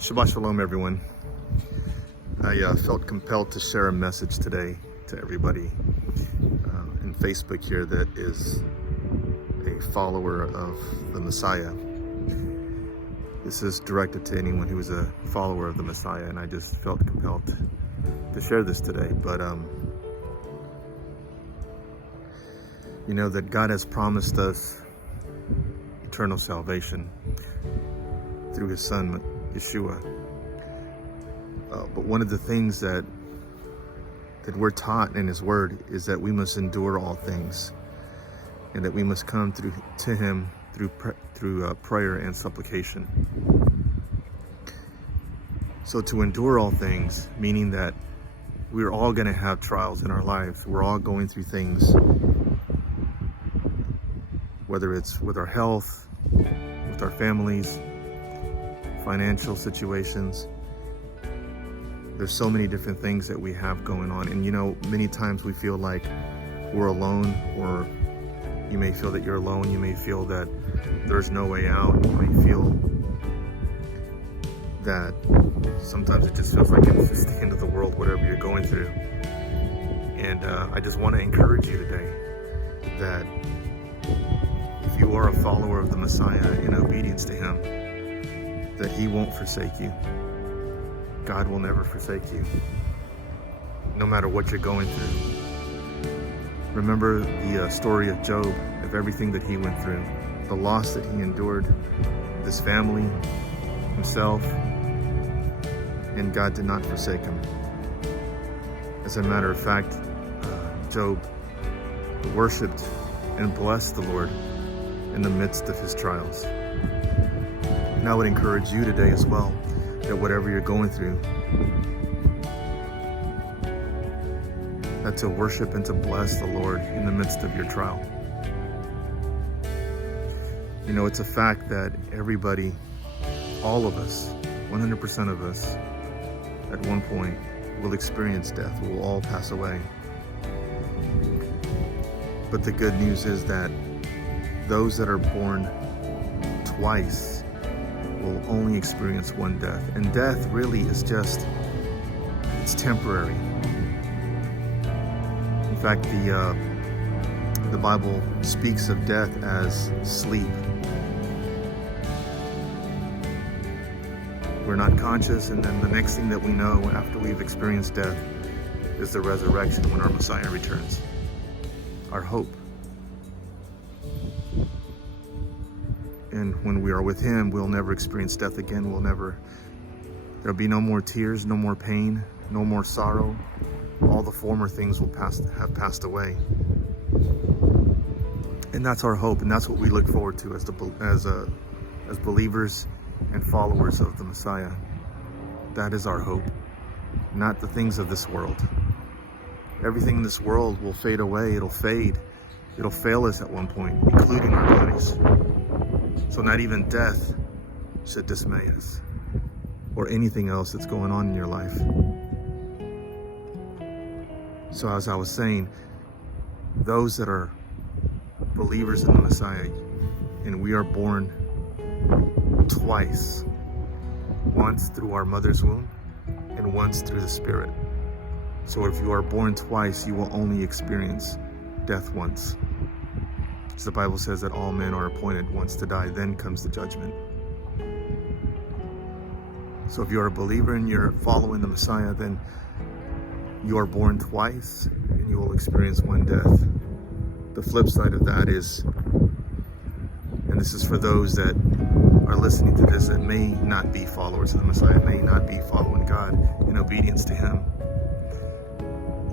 Shabbat Shalom, everyone. I felt compelled to share a message today to everybody in Facebook here that is a follower of the Messiah. This is directed to anyone who is a follower of the Messiah, and I just felt compelled to share this today. But you know that God has promised us eternal salvation through His Son, Yeshua. But one of the things that we're taught in His Word is that we must endure all things, and that we must come to Him through prayer and supplication. So to endure all things, meaning that we're all going to have trials in our lives. We're all going through things, whether it's with our health, with our families, financial situations. There's so many different things that we have going on. And you know, many times we feel like we're alone, or you may feel that you're alone. You may feel that there's no way out. You may feel that sometimes it just feels like it's just the end of the world, whatever you're going through. And I just want to encourage you today that if you are a follower of the Messiah in obedience to Him, that He won't forsake you. God will never forsake you, no matter what you're going through. Remember the story of Job, of everything that he went through, the loss that he endured, his family, himself, and God did not forsake him. As a matter of fact, Job worshiped and blessed the Lord in the midst of his trials. And I would encourage you today as well, that whatever you're going through, that to worship and to bless the Lord in the midst of your trial. You know, it's a fact that everybody, all of us, 100% of us, at one point will experience death. We will all pass away. But the good news is that those that are born twice will only experience one death. And death really is just, it's temporary. In fact, the Bible speaks of death as sleep. We're not conscious, and then the next thing that we know after we've experienced death is the resurrection when our Messiah returns. Our hope. And when we are with Him, we'll never experience death again. There'll be no more tears, no more pain, no more sorrow. All the former things will have passed away. And that's our hope, and that's what we look forward to as believers and followers of the Messiah. That is our hope, not the things of this world. Everything in this world will fade away. It'll fade. It'll fail us at one point, including our bodies. So not even death should dismay us, or anything else that's going on in your life. So as I was saying, those that are believers in the Messiah, and we are born twice, once through our mother's womb and once through the Spirit. So if you are born twice, you will only experience death once. As the Bible says that all men are appointed once to die, then comes the judgment. So if you're a believer and you're following the Messiah, then you are born twice and you will experience one death. The flip side of that is, and this is for those that are listening to this that may not be followers of the Messiah, may not be following God in obedience to Him,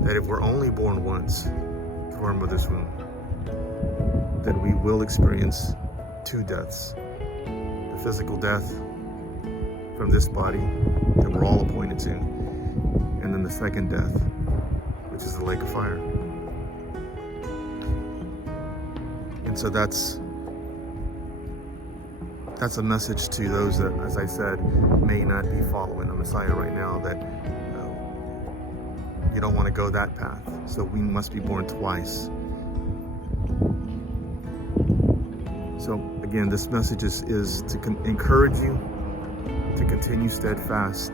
that if we're only born once through our mother's womb, then we will experience two deaths. The physical death from this body that we're all appointed to, and then the second death, which is the lake of fire. And so that's a message to those that, as I said, may not be following the Messiah right now, that you don't want to go that path. So we must be born twice. So again, this message is to encourage you to continue steadfast.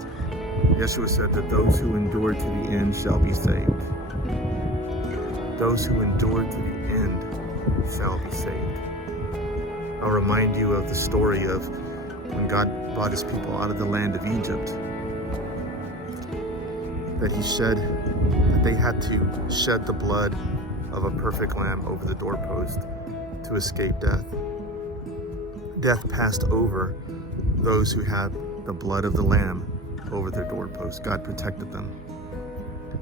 Yeshua said that those who endure to the end shall be saved. Those who endure to the end shall be saved. I'll remind you of the story of when God brought his people out of the land of Egypt, that they had to shed the blood of a perfect lamb over the doorpost to escape death. Death passed over those who had the blood of the lamb over their doorpost. God protected them.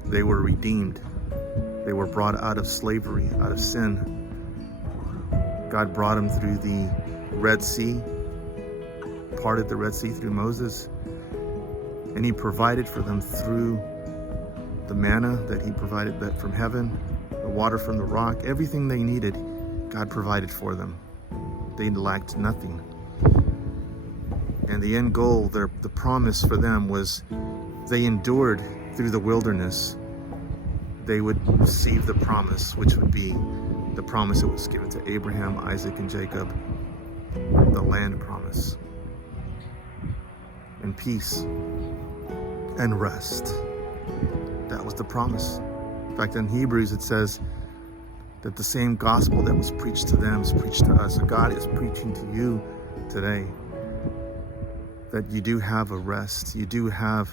They were redeemed. They were brought out of slavery, out of sin. God brought them through the Red Sea, parted the Red Sea through Moses, and he provided for them through the manna that he provided that from heaven, the water from the rock, everything they needed, God provided for them. They lacked nothing. And the end goal, the promise for them was they endured through the wilderness. They would receive the promise, which would be the promise that was given to Abraham, Isaac, and Jacob, the land promise, and peace, and rest. That was the promise. In fact, in Hebrews it says that the same gospel that was preached to them is preached to us. So God is preaching to you today that you do have a rest. You do have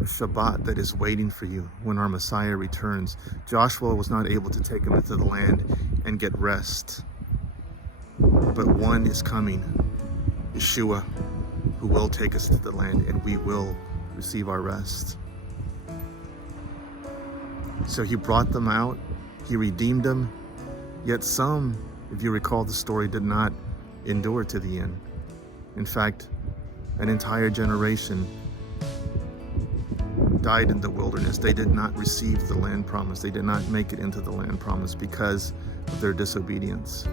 a Shabbat that is waiting for you when our Messiah returns. Joshua was not able to take him into the land and get rest. But one is coming, Yeshua, who will take us to the land, and we will receive our rest. So he brought them out, he redeemed them, yet some, if you recall the story, did not endure to the end. In fact, an entire generation died in the wilderness. They did not receive the land promise. They did not make it into the land promise because of their disobedience.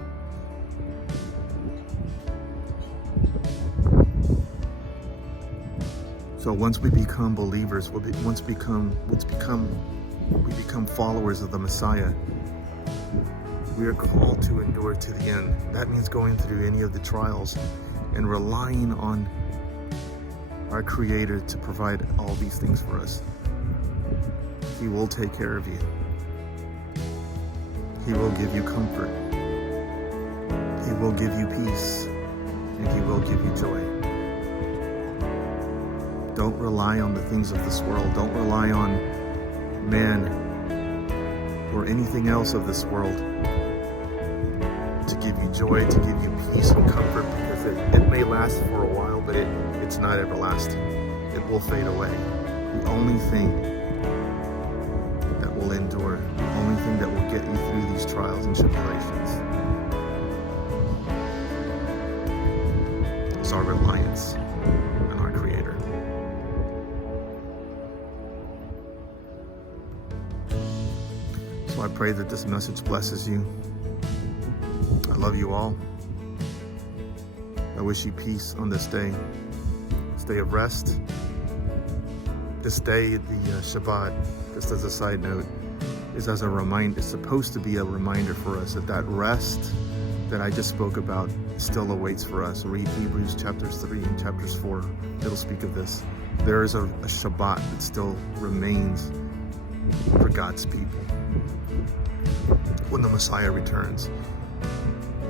So once we become believers, we become followers of the Messiah, we are called to endure to the end. That means going through any of the trials and relying on our Creator to provide all these things for us. He will take care of you. He will give you comfort. He will give you peace, and he will give you joy. Don't rely on the things of this world. Don't rely on man or anything else of this world to give you joy, to give you peace and comfort, because it may last for a while, but it's not everlasting. It will fade away. The only thing that will endure, the only thing that will get you through these trials and tribulations is our reliance on our Creator. So I pray that this message blesses you. I love you all. I wish you peace on this day of rest. This day, the Shabbat, just as a side note, is as a reminder. It's supposed to be a reminder for us that rest that I just spoke about still awaits for us. Read Hebrews chapters 3 and chapters 4. It'll speak of this. There is a Shabbat that still remains for God's people when the Messiah returns.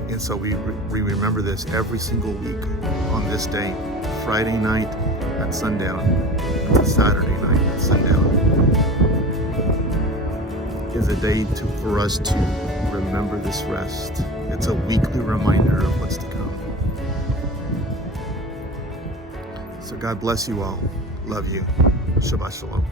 And so we remember this every single week on this day. Friday night at sundown until Saturday night at sundown is a day for us to remember this rest. It's a weekly reminder of what's to come. So God bless you all. Love you. Shabbat Shalom.